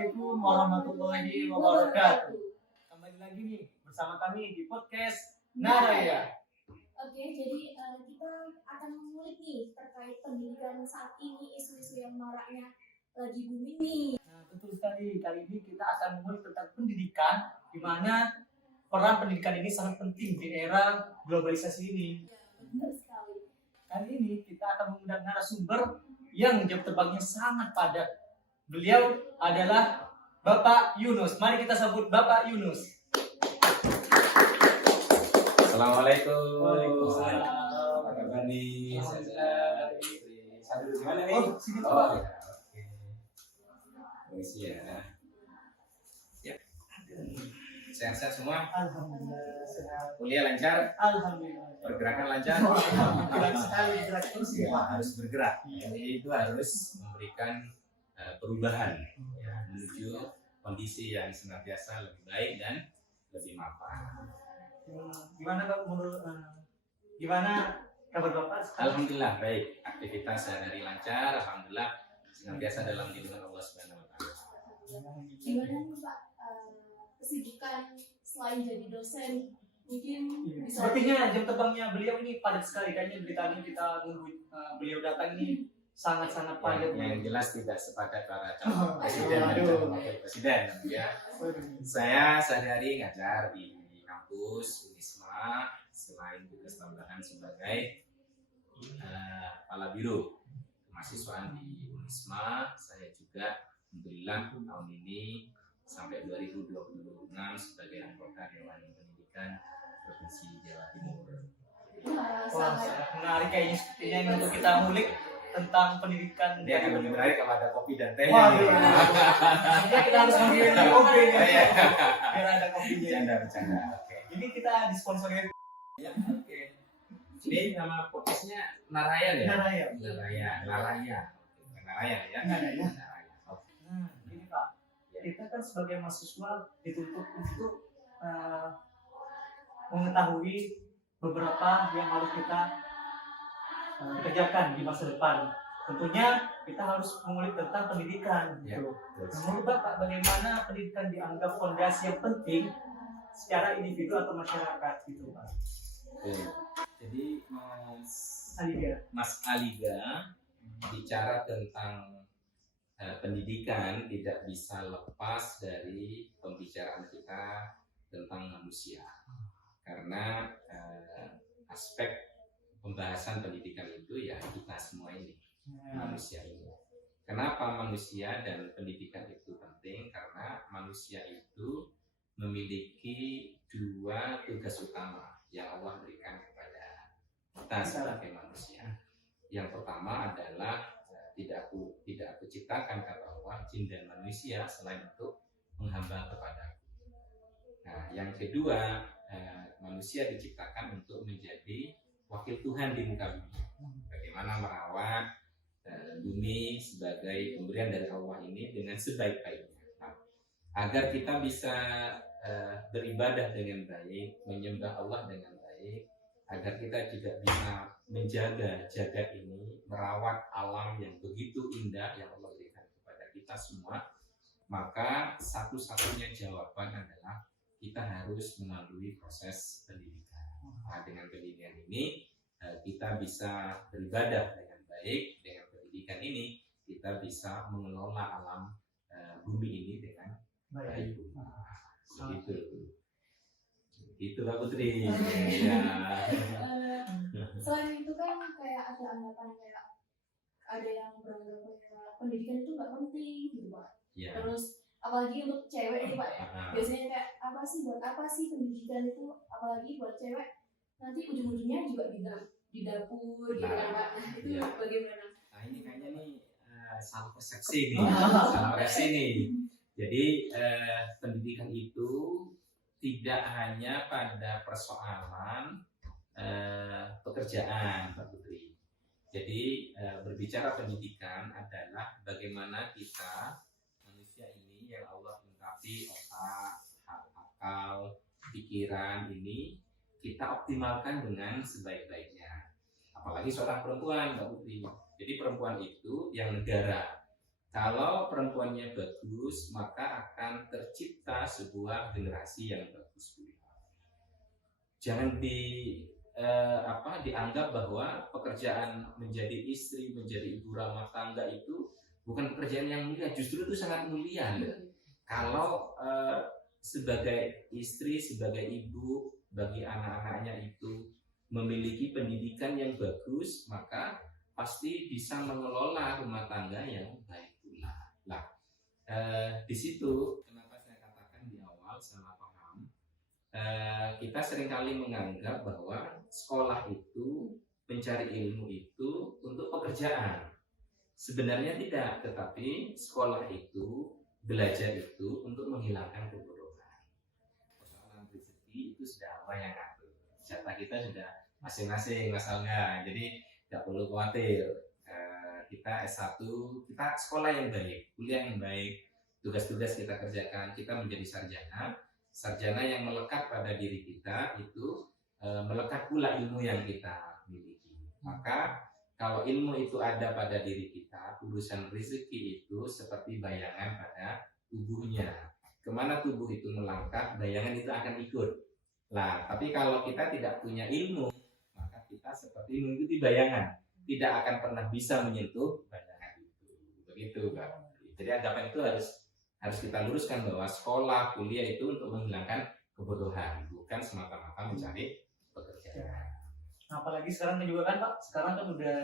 Assalamualaikum warahmatullahi wabarakatuh. Kembali lagi nih bersama kami di podcast Naraya. Oke, jadi kita akan mengulik nih terkait pendidikan saat ini, isu-isu yang maraknya lagi booming nih. Nah, betul sekali. Kali ini kita akan mengulik tentang pendidikan, di mana peran pendidikan ini sangat penting di era globalisasi ini. Benar sekali. Kali ini kita akan mengundang narasumber yang jam terbangnya sangat padat. Beliau adalah Bapak Yunus. Mari kita sambut Bapak Yunus. Assalamualaikum. Waalaikumsalam. Apa kabar nih? Sehat. Saya duduk di mana nih? Oh, sini, Pak. Oh, ya. Oke. Permisi ya. Ya. Sehat-sehat semua? Alhamdulillah sehat. Kuliah lancar? Alhamdulillah. Pergerakan lancar? Gerak sekali, gerak terus Ya, ya. harus bergerak. Jadi itu harus memberikan perubahan ya, menuju kondisi yang senantiasa lebih baik dan lebih mapan. Gimana Pak menurut gimana kabar Bapak sekarang? Alhamdulillah baik, aktivitas sehari-hari lancar, alhamdulillah senantiasa dalam lindungan Allah Subhanahu wa taala. Gimana nih Pak kesibukan selain jadi dosen? Mungkin bisa. Sepertinya jam terbangnya beliau ini padat sekali. Kayaknya dari tadi kita nunggu beliau datang ini sangat-sangat padat. Yang jelas tidak sepakat para calon presiden dan aduh. calon wakil presiden ya. Saya sehari-hari ngajar di kampus Unisma, selain tugas tambahan sebagai kepala biro kemahasiswaan di Unisma, saya juga alhamdulillah tahun ini sampai 2026 sebagai anggota Dewan Pendidikan Provinsi Jawa Timur. Wah, Wah, sangat sangat menarik kayaknya sepertinya ini untuk kita ngulik tentang pendidikan. Dia akan lebih menarik kepada kopi dan teh. Wah, sebenarnya kita harus ngambil kopi ya. Iya. Biar ada kopinya. Bercanda. Oke. Ini kita disponsori Ya, oke. Ini nama podcastnya Narayan ya? Naraya. Naraya ya? Naraya. Oke. Nah, ini Pak, kita kan sebagai mahasiswa dituntut untuk mengetahui beberapa yang harus kita kerjakan di masa depan. Tentunya kita harus mengulik tentang pendidikan. Ya, Gitu. terus. Menurut Bapak, bagaimana pendidikan dianggap fondasi yang penting secara individu atau masyarakat, gitu Pak? Oke. Jadi Aliga. Mas Aliga bicara tentang pendidikan tidak bisa lepas dari pembicaraan kita tentang manusia. Karena aspek pembahasan pendidikan itu ya kita semua ini, manusia ini. Kenapa manusia dan pendidikan itu penting? Karena manusia itu memiliki dua tugas utama yang Allah berikan kepada kita sebagai manusia. Yang pertama adalah tidak aku ciptakan, kata Allah, jin dan manusia selain untuk menghamba kepadaku. Nah, yang kedua, manusia diciptakan untuk menjadi wakil Tuhan di muka bumi. Bagaimana merawat bumi sebagai pemberian dari Allah ini dengan sebaik-baiknya. Nah, agar kita bisa beribadah dengan baik, menyembah Allah dengan baik, agar kita juga bisa menjaga jagat ini, merawat alam yang begitu indah yang Allah berikan kepada kita semua, maka satu-satunya jawaban adalah kita harus melalui proses pendidikan. Nah, dengan pendidikan ini kita bisa beribadah dengan baik. Dengan pendidikan ini kita bisa mengelola alam bumi ini dengan baik. Begitu. Itu Pak Putri. Ya. Selain itu kan kayak ada anggapan kayak ada yang beranggapan kayak pendidikan itu nggak penting gitu Pak. Ya. Terus apalagi untuk cewek nih Pak ya. Ah, Biasanya kayak apa sih, buat apa sih pendidikan itu, apalagi buat cewek nanti ujung-ujungnya juga di dapur gitu kan Pak. Nah, itu Iya. bagaimana? Nah, ini kayaknya nih salah persepsi nih, salah persepsi nih. Jadi pendidikan itu tidak hanya pada persoalan pekerjaan, Pak Putri. Jadi berbicara pendidikan adalah bagaimana kita manusia ini yang Allah lengkapi otak, akal, pikiran ini kita optimalkan dengan sebaik-baiknya. Apalagi seorang perempuan, Mbak Putri. Jadi perempuan itu yang negara Kalau perempuannya bagus, maka akan tercipta sebuah generasi yang bagus. Jangan dianggap bahwa pekerjaan menjadi istri, menjadi ibu rumah tangga itu bukan pekerjaan yang mulia. Justru itu sangat mulia. Kalau sebagai istri, sebagai ibu, bagi anak-anaknya itu memiliki pendidikan yang bagus, maka pasti bisa mengelola rumah tangga yang baik pula. Nah, di situ kenapa saya katakan di awal salah paham. Kita seringkali menganggap bahwa sekolah itu, mencari ilmu itu untuk pekerjaan. Sebenarnya tidak, tetapi sekolah itu, belajar itu untuk menghilangkan kebodohan. Persoalan rezeki itu sudah Allah yang ngatur. Jatah kita sudah masing-masing masalahnya. Jadi tidak perlu khawatir. Kita S1, kita sekolah yang baik, kuliah yang baik, tugas-tugas kita kerjakan, kita menjadi sarjana. Sarjana yang melekat pada diri kita itu melekat pula ilmu yang kita miliki. Maka kalau ilmu itu ada pada diri kita, urusan rezeki itu seperti bayangan pada tubuhnya. Kemana tubuh itu melangkah, bayangan itu akan ikut. Nah, tapi kalau kita tidak punya ilmu, maka kita seperti mengikuti bayangan, tidak akan pernah bisa menyentuh bayangan itu. Begitu, Pak. Jadi anggapan itu harus kita luruskan bahwa sekolah, kuliah itu untuk menghilangkan kebodohan, bukan semata-mata mencari pekerjaan. Apalagi sekarang kan juga kan Pak, sekarang kan udah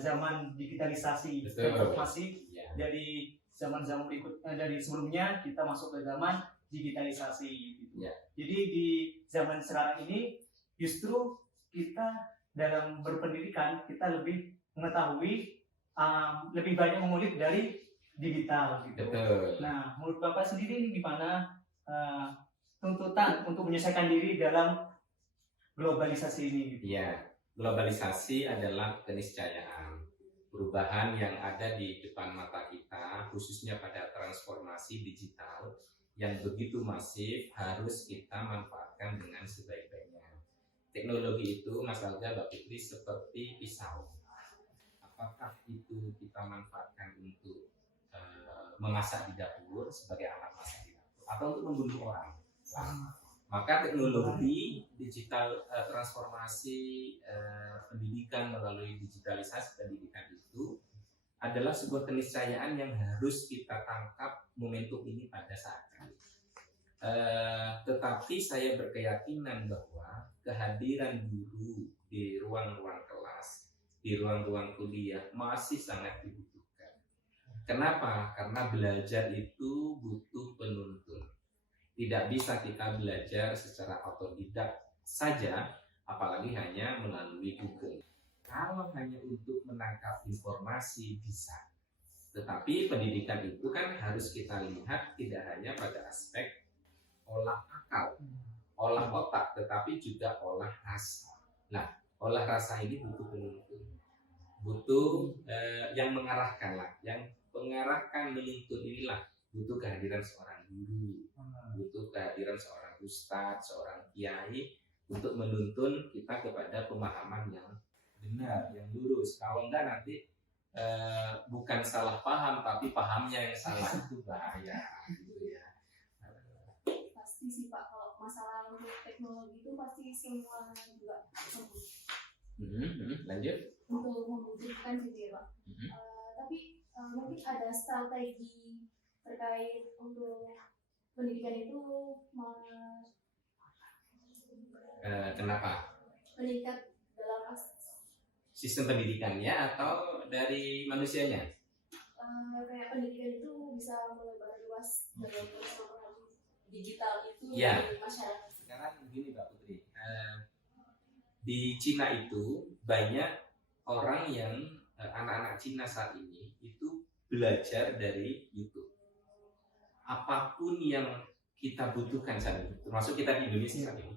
zaman digitalisasi, Betul. informasi Ya. dari zaman-zaman berikut, dari sebelumnya kita masuk ke zaman digitalisasi. Gitu. Ya. Jadi di zaman sekarang ini justru kita dalam berpendidikan kita lebih mengetahui, lebih banyak mengulik dari digital. Gitu. Betul. Nah, menurut Bapak sendiri ini gimana tuntutan untuk menyelesaikan diri dalam globalisasi ini? Gitu? Ya, globalisasi adalah keniscayaan. Perubahan yang ada di depan mata kita, khususnya pada transformasi digital yang begitu masif, harus kita manfaatkan dengan sebaik-baiknya. Teknologi itu, Mas Alga, Mbak Fitri, seperti pisau. Apakah itu kita manfaatkan untuk memasak di dapur sebagai alat masak di dapur, atau untuk membunuh orang? Maka teknologi digital, transformasi pendidikan melalui digitalisasi pendidikan itu adalah sebuah keniscayaan yang harus kita tangkap momentum ini pada saat ini. Tetapi saya berkeyakinan bahwa kehadiran guru di ruang-ruang kelas, di ruang-ruang kuliah masih sangat dibutuhkan. Kenapa? Karena belajar itu butuh penuntun. Tidak bisa kita belajar secara otodidak saja, apalagi hanya melalui Google. Kalau hanya untuk menangkap informasi bisa, tetapi pendidikan itu kan harus kita lihat tidak hanya pada aspek olah akal, olah otak, tetapi juga olah rasa. Nah, olah rasa ini butuh penuntun, butuh yang mengarahkan lah, yang mengarahkan menuntun inilah butuh kehadiran seorang guru, butuh kehadiran seorang ustadz, seorang kiai untuk menuntun kita kepada pemahaman yang benar, yang lurus. Kalau enggak nanti bukan salah paham, tapi pahamnya yang salah, itu bahaya. Gitu ya. Pasti sih Pak, kalau masalah untuk teknologi itu pasti semua juga Lanjut. untuk membutuhkan gitu ya Pak. Tapi mungkin ada strategi terkait untuk pendidikan itu Kenapa? meningkat dalam Sistem pendidikannya atau dari manusianya? kayak pendidikan itu bisa melebar luas dalam transformasi digital itu Ya. di masyarakat. Sekarang begini Mbak Putri, di Cina itu banyak orang yang anak-anak Cina saat ini itu belajar dari YouTube. Apapun yang kita butuhkan saat ini, termasuk kita di Indonesia saat ini,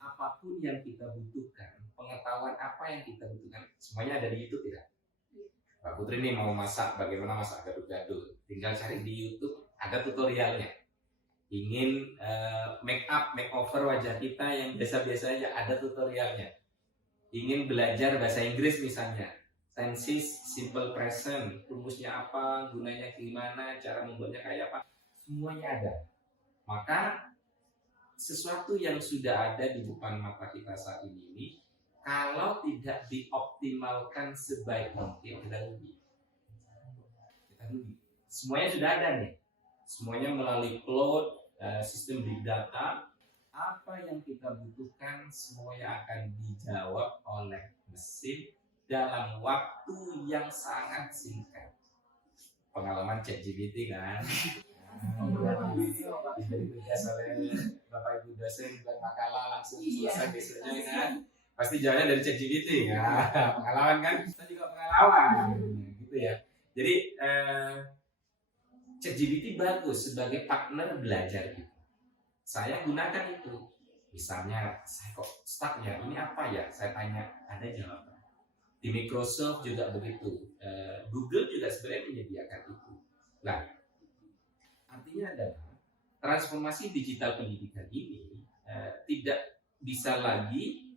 apapun yang kita butuhkan, pengetahuan apa yang kita butuhkan, semuanya ada di YouTube ya. Mbak Putri ini mau masak, bagaimana masak gado-gado, tinggal cari di YouTube, ada tutorialnya. Ingin make up, makeover wajah kita yang biasa-biasa aja, ada tutorialnya. Ingin belajar bahasa Inggris misalnya, tenses, simple present, rumusnya apa, gunanya gimana, cara membuatnya kayak apa, semuanya ada. Maka sesuatu yang sudah ada di depan mata kita saat ini, kalau tidak dioptimalkan sebaik mungkin, kita rugi. Semuanya sudah ada nih, semuanya melalui cloud, sistem big data. Apa yang kita butuhkan semuanya akan dijawab oleh mesin dalam waktu yang sangat singkat. Pengalaman ChatGPT kan, diberi tugas oleh Bapak Ibu dosen buat makalah langsung selesai besoknya kan, pasti jawabannya dari ChatGPT ya. Pengalaman kan, kita juga pengalaman gitu ya. Jadi ChatGPT bagus sebagai partner belajar kita. Saya gunakan itu. Misalnya, saya kok stuck ya, ini apa ya? Saya tanya, ada jawaban. Di Microsoft juga begitu. Google juga sebenarnya menyediakan itu. Nah, artinya adalah transformasi digital pendidikan ini tidak bisa lagi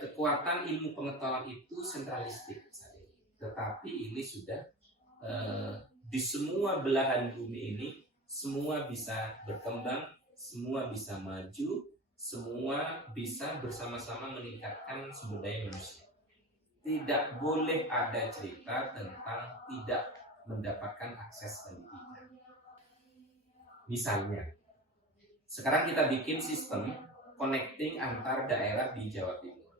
kekuatan ilmu pengetahuan itu sentralistik saja. Tetapi ini sudah di semua belahan bumi ini, semua bisa berkembang, semua bisa maju, semua bisa bersama-sama meningkatkan sumber daya manusia. Tidak boleh ada cerita tentang tidak mendapatkan akses pendidikan. Misalnya, sekarang kita bikin sistem connecting antar daerah di Jawa Timur.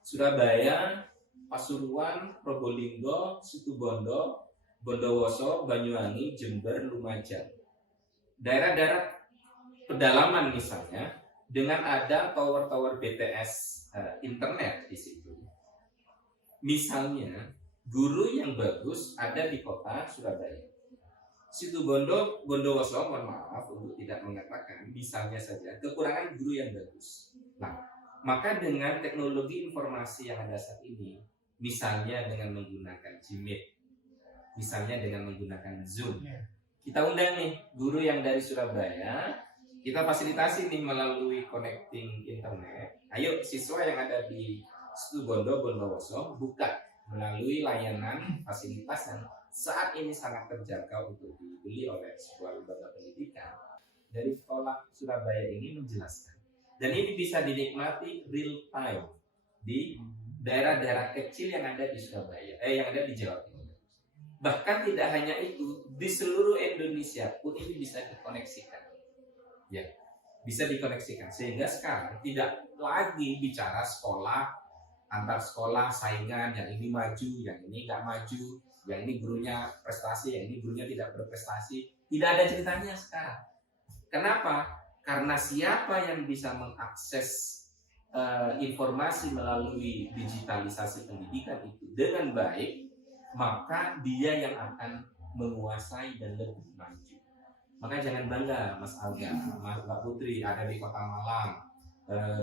Surabaya, Pasuruan, Probolinggo, Situbondo, Bondowoso, Banyuwangi, Jember, Lumajang. Daerah-daerah pedalaman misalnya, dengan ada tower-tower BTS internet di situ. Misalnya, guru yang bagus ada di kota Surabaya. Situbondo, Bondowoso, mohon maaf untuk tidak mengatakan, misalnya saja, kekurangan guru yang bagus. Nah, maka dengan teknologi informasi yang ada saat ini, misalnya dengan menggunakan Gmeet, misalnya dengan menggunakan Zoom, kita undang nih guru yang dari Surabaya, kita fasilitasi nih melalui connecting internet. Ayo siswa yang ada di Situbondo, Bondowoso buka melalui layanan fasilitas yang saat ini sangat terjangkau untuk dibeli oleh sebuah lembaga pendidikan. Dari sekolah Surabaya ini menjelaskan. Dan ini bisa dinikmati real time di daerah-daerah kecil yang ada di Surabaya, yang ada di Jawa Timur. Bahkan tidak hanya itu, di seluruh Indonesia pun ini bisa dikoneksikan. Ya, bisa dikoneksikan sehingga sekarang tidak lagi bicara sekolah antar sekolah saingan, yang ini maju, yang ini nggak maju, yang ini gurunya prestasi, yang ini gurunya tidak berprestasi. Tidak ada ceritanya sekarang. Kenapa? Karena siapa yang bisa mengakses informasi melalui digitalisasi pendidikan itu dengan baik, maka dia yang akan menguasai dan lebih maju. Maka jangan bangga Mas Alga, Mbak Putri ada di Kota Malang,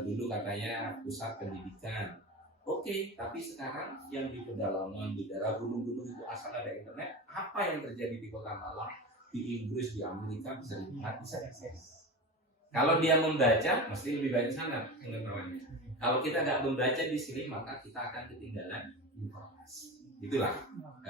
dulu katanya pusat pendidikan. Oke, tapi sekarang yang di pedalaman, di daerah gunung-gunung itu asal ada internet, apa yang terjadi di Kota Malang, di Inggris, di Amerika bisa dilihat, bisa akses. Kalau dia membaca, mesti lebih baik di sana pengetahuannya. Kalau kita nggak membaca di sini, maka kita akan ketinggalan informasi. Itulah.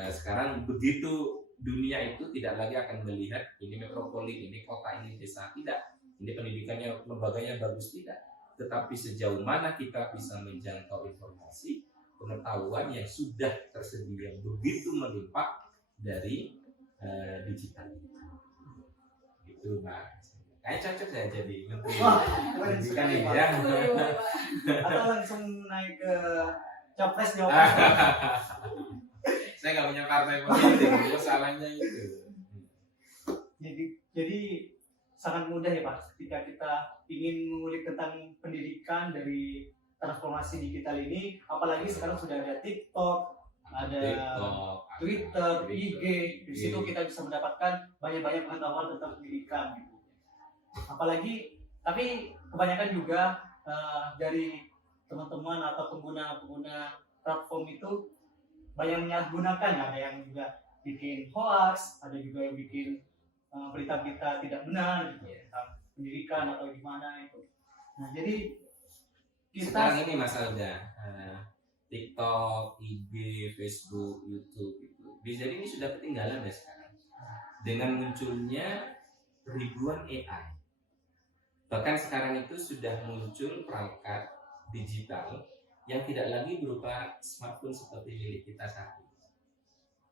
Sekarang begitu dunia itu tidak lagi akan melihat ini metropolitan, ini kota, ini desa, tidak. Ini pendidikannya, lembaganya bagus, tidak. Tetapi sejauh mana kita bisa menjangkau informasi, pengetahuan yang sudah tersedia begitu melimpah dari digital itu. Gitu, Mas. Kayak cocok saya jadi menteri pendidikan ini ya. Atau langsung naik ke capres Jawa. Saya nggak punya partai politik, salahnya itu. Jadi sangat mudah ya Pak, ketika kita ingin mengulik tentang pendidikan dari transformasi digital ini, apalagi sekarang sudah ada TikTok, ada Twitter, IG, di situ kita bisa mendapatkan banyak-banyak pengetahuan tentang pendidikan. Gitu. Apalagi, tapi kebanyakan juga dari teman-teman atau pengguna platform itu banyak menyalahgunakan, ada yang juga bikin hoax, ada juga yang bikin berita-berita tidak benar gitu, tentang pendidikan atau gimana itu. Nah, jadi kita sekarang ini Mas Alda, TikTok, IG, Facebook, YouTube itu. Bisa jadi ini sudah ketinggalan ya sekarang. Dengan munculnya ribuan AI. Bahkan sekarang itu sudah muncul perangkat digital yang tidak lagi berupa smartphone seperti milik kita saat ini.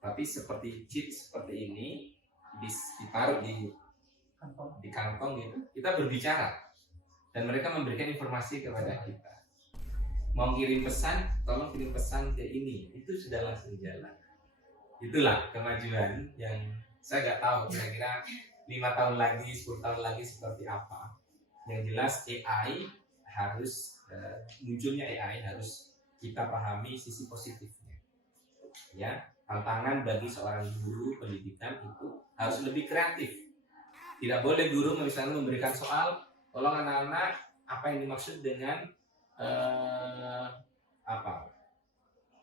Tapi seperti chip seperti ini ditaruh di kantong gitu, kita berbicara dan mereka memberikan informasi kepada kita. Mau kirim pesan, tolong kirim pesan ke ini, itu sudah langsung jalan. Itulah kemajuan yang saya nggak tahu kira-kira 5 tahun lagi, 10 tahun lagi seperti apa. Yang jelas AI harus munculnya AI harus kita pahami sisi positifnya. Ya, tantangan bagi seorang guru pendidikan itu harus lebih kreatif. Tidak boleh guru misalnya memberikan soal, tolong anak-anak apa yang dimaksud dengan apa?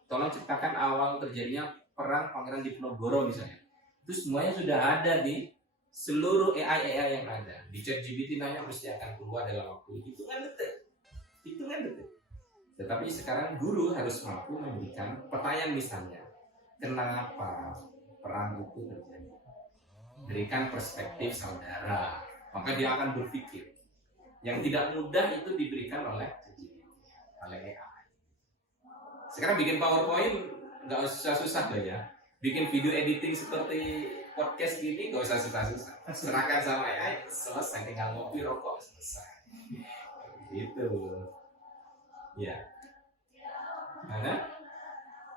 Tolong ciptakan awal terjadinya perang Pangeran Diponegoro misalnya. Itu semuanya sudah ada di seluruh AI yang ada. Di ChatGPT nanya pasti akan keluar dalam waktu hitungan detik. Tetapi sekarang guru harus mampu memberikan pertanyaan misalnya, kenapa perang itu terjadi? Berikan perspektif saudara, maka dia akan berpikir. Yang tidak mudah itu diberikan oleh AI. Sekarang bikin PowerPoint nggak usah susah loh ya. Bikin video editing seperti podcast gini nggak usah susah-susah. Serahkan sama AI, selesai, tinggal ngopi rokok selesai. Gitu. Ya. Mana?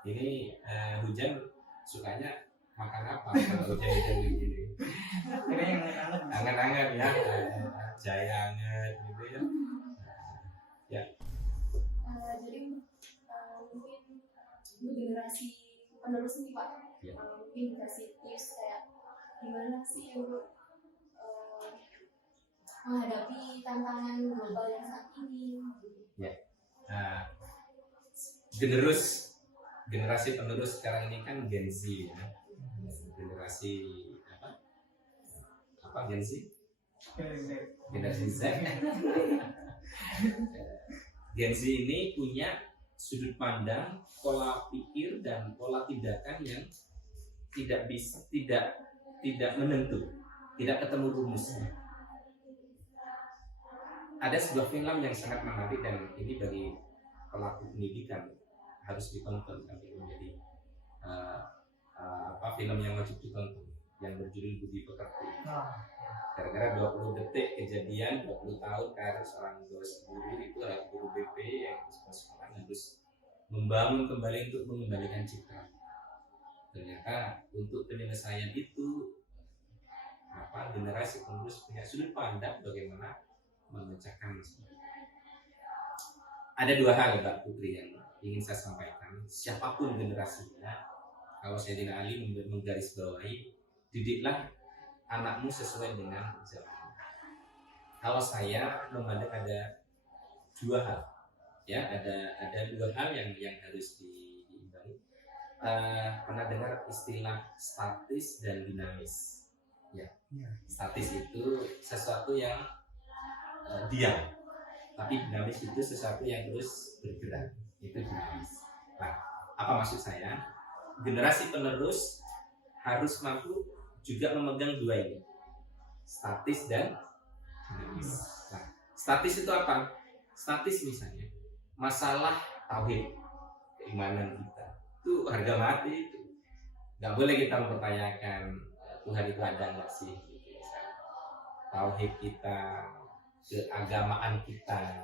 Ini hujan sukanya makan apa kalau hujan begini? Ini yang Anget-anget ya, jahe anget gitu ya. Ya. Jadi mungkin untuk generasi penerus nih Pak, Ya. mungkin dikasih tips kayak gimana sih untuk menghadapi tantangan global yang saat ini. Ya. Generasi penerus sekarang ini kan Gen Z ya. Generasi apa Gen Z? Generasi Z. Gen Z ini punya sudut pandang, pola pikir dan pola tindakan yang tidak menentu, tidak ketemu rumusnya. Ada sebuah film yang sangat menarik dan ini bagi pelaku pendidikan harus ditonton karena ini menjadi film yang wajib ditonton yang berjudul Budi Pekerti. Gara-gara 20 detik kejadian 20 tahun karir seorang guru itu adalah guru BP yang sekolah harus membangun kembali untuk mengembalikan citra. Ternyata untuk penyelesaian itu generasi penerus punya sudut pandang bagaimana memecahkan masalah. Ada 2 hal Mbak Putri yang ingin saya sampaikan. Siapapun generasinya, kalau Sayyidina Ali menggarisbawahi, didiklah anakmu sesuai dengan zaman. Kalau saya memandang ada 2 hal, ya ada 2 hal yang harus diimbangi. Pernah dengar istilah statis dan dinamis? Ya. Statis itu sesuatu yang diam, tapi dinamis itu sesuatu yang terus bergerak, itu dinamis. Nah, apa maksud saya? Generasi penerus harus mampu juga memegang 2 ini, statis dan dinamis. Nah, statis itu apa? Statis misalnya masalah tauhid, keimanan kita itu harga mati, itu nggak boleh kita mempertanyakan Tuhan itu ada nggak sih, tauhid kita, keagamaan kita,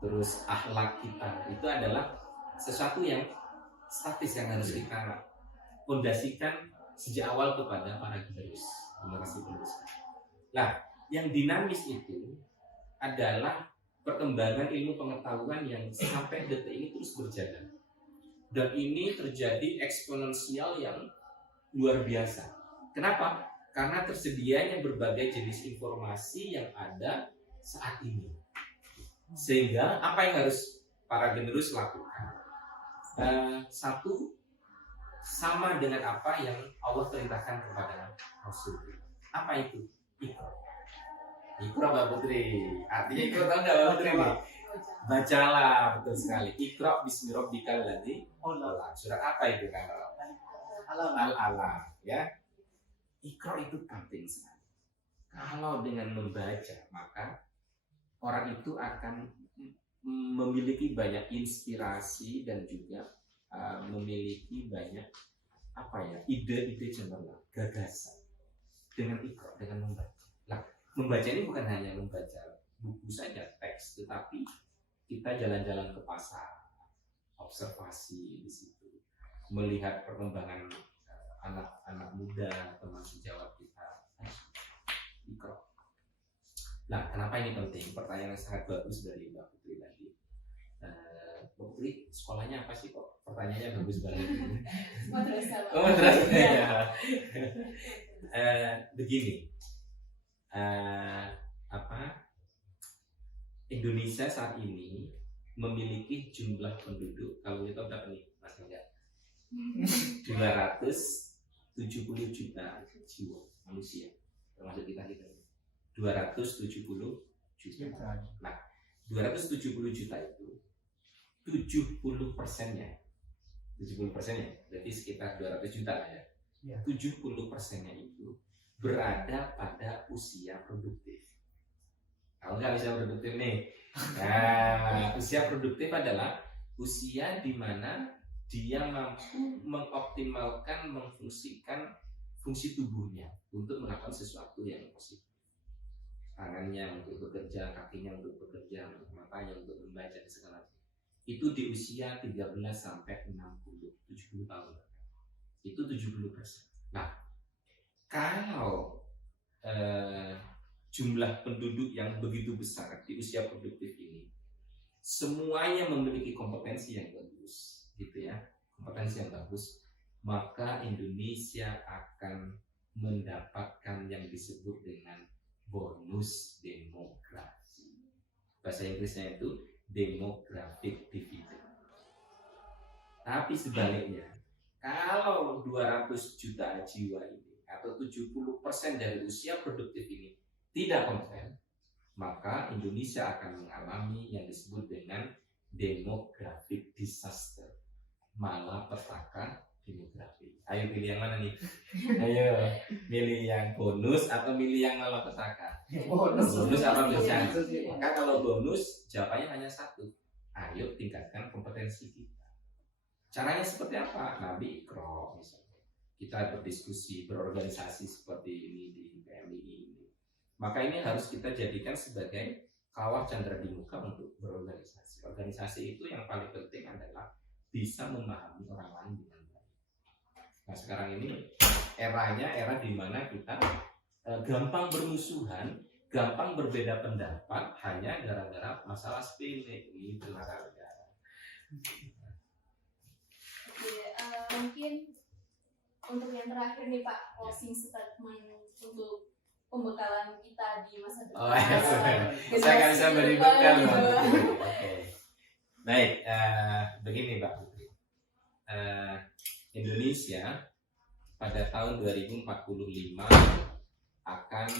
terus akhlak kita, itu adalah sesuatu yang statis yang harus kita fondasikan sejak awal kepada para generasi penerus. Nah, yang dinamis itu adalah perkembangan ilmu pengetahuan yang sampai detik ini terus berjalan, dan ini terjadi eksponensial yang luar biasa. Kenapa? Karena tersedianya berbagai jenis informasi yang ada saat ini. Sehingga apa yang harus para generus lakukan? Satu, sama dengan apa yang Allah perintahkan kepada Rasul. Apa itu? Ikra. Ikra Mbak Putri. Artinya ikra tahu nggak Mbak Putri? Bacalah, betul sekali. Iqra bismi rabbikal ladzi Allah. khalaq. Surat apa itu kalau Alam. Al-Alaq ya. Iqra itu penting sekali. Kalau dengan membaca maka orang itu akan memiliki banyak inspirasi dan juga memiliki banyak ide-ide cemerlang, gagasan dengan Iqra, dengan membaca. Nah, membaca ini bukan hanya membaca buku saja, teks, tetapi kita jalan-jalan ke pasar, observasi di situ, melihat perkembangan anak-anak muda, teman sejawat kita, Iqra. Nah, kenapa ini penting? Pertanyaan yang sangat bagus dari Mbak Putri tadi. Mbak Putri, sekolahnya apa sih kok? Pertanyaannya bagus banget. Madrasah. Oh, madrasah. Begini, Indonesia saat ini memiliki jumlah penduduk, kalau kita berapa nih, Mas Enggak? 270 juta jiwa manusia, termasuk kita. 270 juta. Nah, 270 juta itu 70%-nya, berarti sekitar 200 juta lah ya. 70%-nya itu berada pada usia produktif. Kalau nggak usia produktif nih, nah, usia produktif adalah usia di mana dia mampu mengoptimalkan, memfungsikan fungsi tubuhnya untuk melakukan sesuatu yang positif. Tangannya untuk bekerja, kakinya untuk bekerja, matanya untuk membaca dan segala macam. Itu di usia 13 sampai 70 tahun. Itu 70%. Nah, kalau jumlah penduduk yang begitu besar di usia produktif ini, semuanya memiliki kompetensi yang bagus, gitu ya, kompetensi yang bagus, maka Indonesia akan mendapatkan yang disebut dengan bonus demografi. Bahasa Inggrisnya itu demographic dividend. Tapi sebaliknya, kalau 200 juta jiwa ini atau 70% dari usia produktif ini tidak kompeten, maka Indonesia akan mengalami yang disebut dengan demographic disaster, malapetaka demografi. Ayo pilih yang mana nih? Ayo pilih yang bonus atau pilih yang malapetaka? Bonus apa bencana? Maka kalau bonus jawabannya hanya satu. Ayo tingkatkan kompetensi kita. Caranya seperti apa? Nabi Iqra misalnya. Kita berdiskusi, berorganisasi seperti ini di PMI ini. Maka ini harus kita jadikan sebagai kawah candra di muka untuk berorganisasi. Organisasi itu yang paling penting adalah bisa memahami orang lain dengan baik. Nah, sekarang ini eranya era di mana kita gampang bermusuhan, gampang berbeda pendapat hanya gara-gara masalah sepele ini benar. Mungkin untuk yang terakhir nih Pak, closing statement untuk pembekalan kita di masa depan. Oh, ya, saya akan bisa beri bekal. Oke. Baik, begini Mbak Putri. Indonesia pada tahun 2045 akan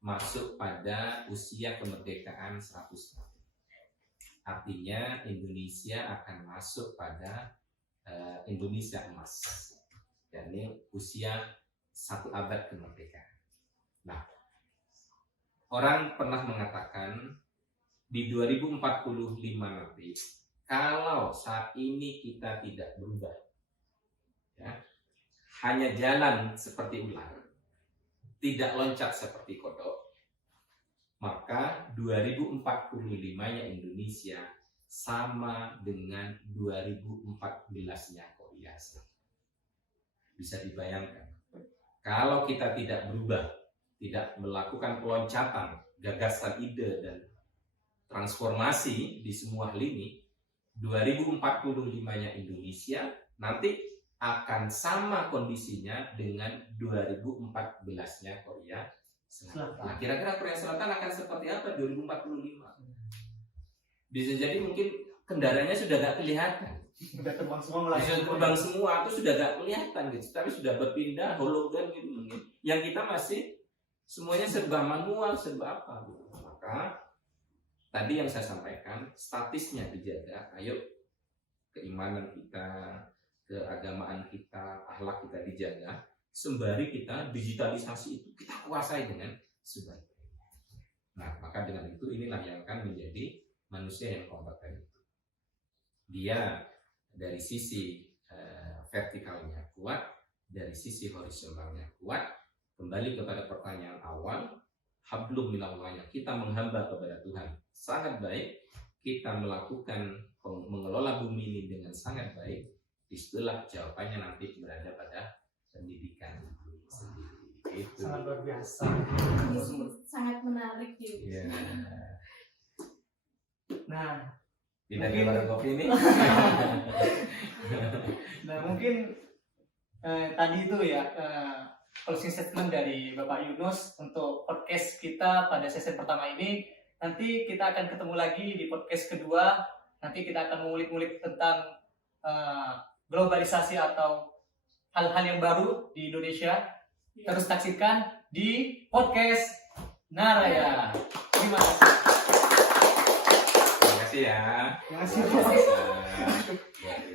masuk pada usia kemerdekaan 100 tahun. Artinya Indonesia akan masuk pada Indonesia emas. Dan ini usia 1 abad kemerdekaan. Nah, orang pernah mengatakan di 2045 nanti, kalau saat ini kita tidak berubah, ya, hanya jalan seperti ular, tidak loncat seperti kodok, maka 2045-nya Indonesia sama dengan 2014-nya Korea. Bisa dibayangkan, kalau kita tidak berubah, tidak melakukan peloncatan, gagasan ide dan transformasi di semua lini, 2045-nya Indonesia nanti akan sama kondisinya dengan 2014-nya Korea Selatan. Nah, kira-kira Korea Selatan akan seperti apa 2045? Bisa jadi mungkin kendaraannya sudah gak kelihatan. Sudah terbang semua mulai. Sudah terbang semua atau sudah gak kelihatan gitu, tapi sudah berpindah hologram gitu mungkin. Yang kita masih semuanya serba manual, serba apa gitu. Maka tadi yang saya sampaikan, statisnya dijaga. Ayo, keimanan kita, keagamaan kita, akhlak kita dijaga. Sembari kita digitalisasi itu kita kuasai dengan sebaik-baiknya. Nah, maka dengan itu inilah yang akan menjadi manusia yang kompeten. Dia dari sisi vertikalnya kuat, dari sisi horizontalnya kuat. Kembali kepada pertanyaan awal, hablum minallah, kita menghamba kepada Tuhan sangat baik, kita melakukan mengelola bumi ini dengan sangat baik. Disitulah jawabannya nanti berada pada pendidikan itu sendiri. Itu Sangat luar biasa. Sangat menarik gitu. ya. Nah, Tidak Mungkin- kepada kopi ini. nah mungkin tadi itu ya closing statement dari Bapak Yunus untuk podcast kita pada sesi pertama ini. Nanti kita akan ketemu lagi di podcast kedua. Nanti kita akan mengulik-ulik tentang globalisasi atau hal-hal yang baru di Indonesia. Terus saksikan di podcast Naraya. Terima kasih. Terima kasih ya. Terima kasih. Luar biasa.